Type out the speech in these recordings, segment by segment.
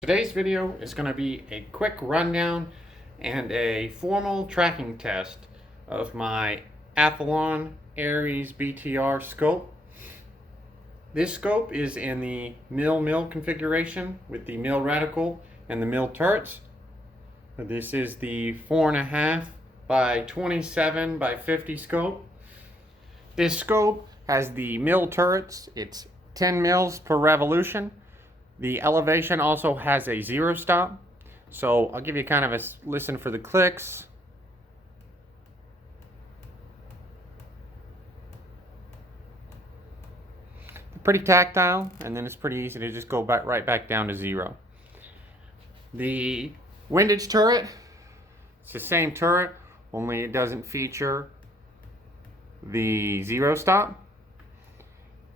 Today's video is going to be a quick rundown and a formal tracking test of my Athlon Aries BTR scope. This scope is in the mill configuration with the mill reticle and the mill turrets. This is the 4.5 by 27 by 50 scope. This scope has the mill turrets. It's 10 mils per revolution. The elevation also has a 0 stop. So I'll give you kind of a listen for the clicks. Pretty tactile, and then it's pretty easy to just go right back down to 0. The windage turret, it's the same turret, only it doesn't feature the 0 stop.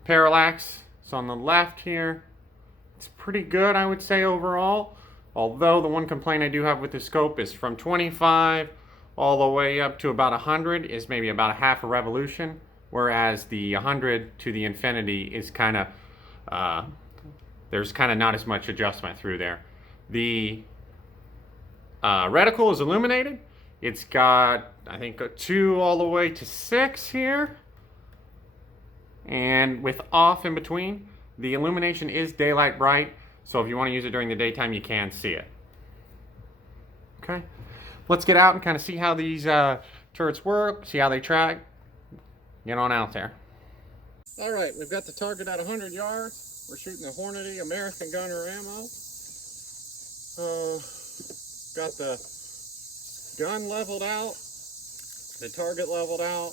Parallax is on the left here. It's pretty good, I would say, overall. Although the one complaint I do have with the scope is from 25 all the way up to about 100 is maybe about a half a revolution, whereas the 100 to the infinity is kind of, there's kind of not as much adjustment through there. The reticle is illuminated. It's got, I think, a 2 all the way to 6 here, and with off in between. The illumination is daylight bright, so if you want to use it during the daytime, you can see it. Okay, let's get out and kind of see how these turrets work, see how they track. Get on out there. All right, we've got the target at 100 yards. We're shooting the Hornady American Gunner ammo. Got the gun leveled out, the target leveled out.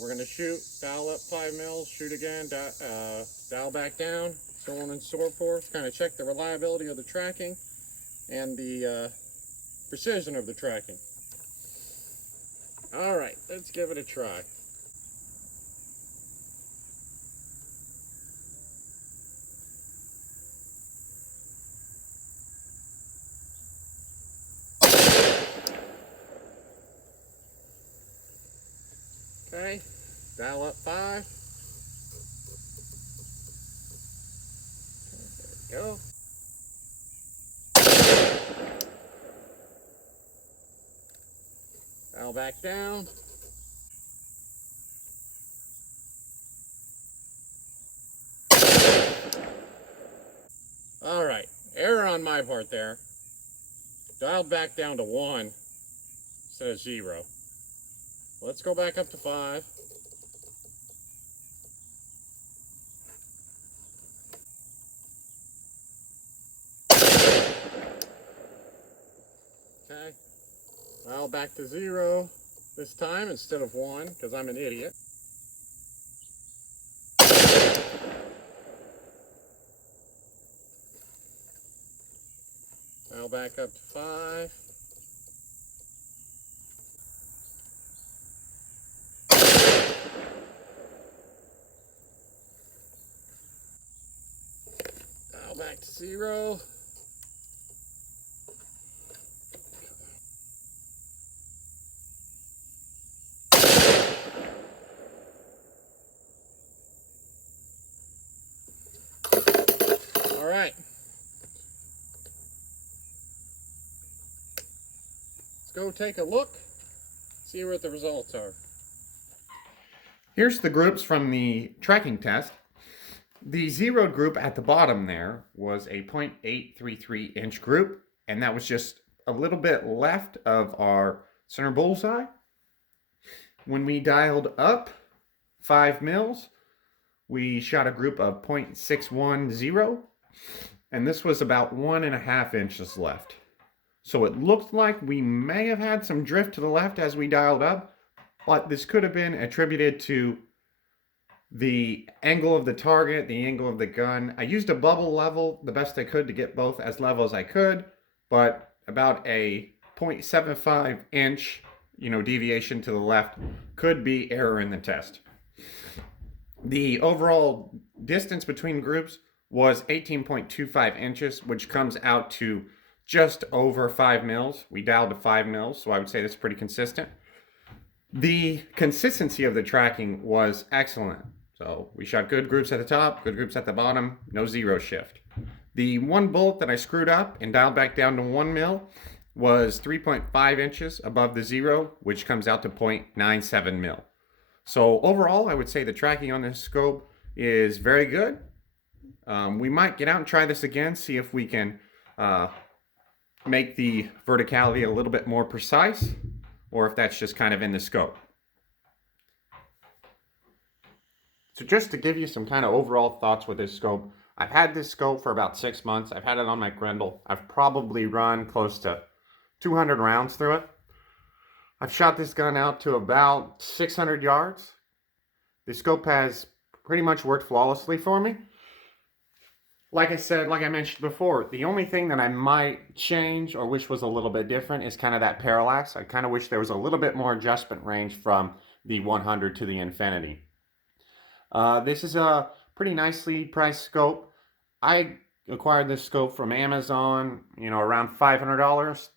We're going to shoot, dial up 5 mils, shoot again, dial back down, so on and so forth. Kind of check the reliability of the tracking and the precision of the tracking. All right, let's give it a try. Okay, dial up 5. There we go. Dial back down. All right, error on my part there. Dialed back down to 1 instead of 0. Let's go back up to 5. Okay. Dial back to 0 this time instead of 1 because I'm an idiot. Dial back up to 5. Dial back to 0. All right. Let's go take a look, see what the results are. Here's the groups from the tracking test. The 0 group at the bottom there was a 0.833 inch group, and that was just a little bit left of our center bullseye. When we dialed up 5 mils, we shot a group of 0.610, and this was about 1.5 inches left. So it looked like we may have had some drift to the left as we dialed up, but this could have been attributed to the angle of the target, the angle of the gun. I used a bubble level the best I could to get both as level as I could, but about a 0.75 inch, deviation to the left could be error in the test. The overall distance between groups was 18.25 inches, which comes out to just over 5 mils. We dialed to 5 mils, so I would say that's pretty consistent. The consistency of the tracking was excellent. So we shot good groups at the top, good groups at the bottom, no 0 shift. The one bolt that I screwed up and dialed back down to 1 mil was 3.5 inches above the zero, which comes out to 0.97 mil. So overall, I would say the tracking on this scope is very good. We might get out and try this again, see if we can make the verticality a little bit more precise, or if that's just kind of in the scope. So just to give you some kind of overall thoughts with this scope, I've had this scope for about 6 months. I've had it on my Grendel. I've probably run close to 200 rounds through it. I've shot this gun out to about 600 yards. The scope has pretty much worked flawlessly for me. Like I mentioned before, the only thing that I might change or wish was a little bit different is kind of that parallax. I kind of wish there was a little bit more adjustment range from the 100 to the infinity. This is a pretty nicely priced scope. I acquired this scope from Amazon, around $500.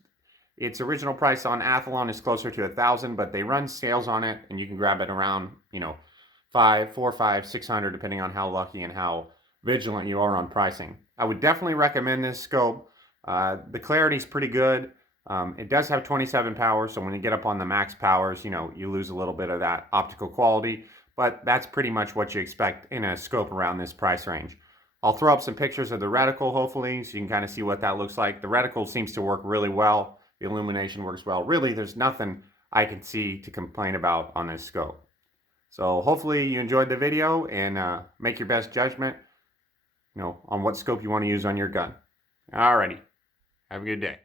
Its original price on Athlon is closer to $1,000, but they run sales on it, and you can grab it around, $400, $500, $600, depending on how lucky and how vigilant you are on pricing. I would definitely recommend this scope. The clarity is pretty good. It does have 27 power, so when you get up on the max powers, you lose a little bit of that optical quality, but that's pretty much what you expect in a scope around this price range. I'll throw up some pictures of the reticle, hopefully, so you can kind of see what that looks like. The reticle seems to work really well. The illumination works well. Really, there's nothing I can see to complain about on this scope. So hopefully you enjoyed the video, and make your best judgment, on what scope you want to use on your gun. Alrighty, have a good day.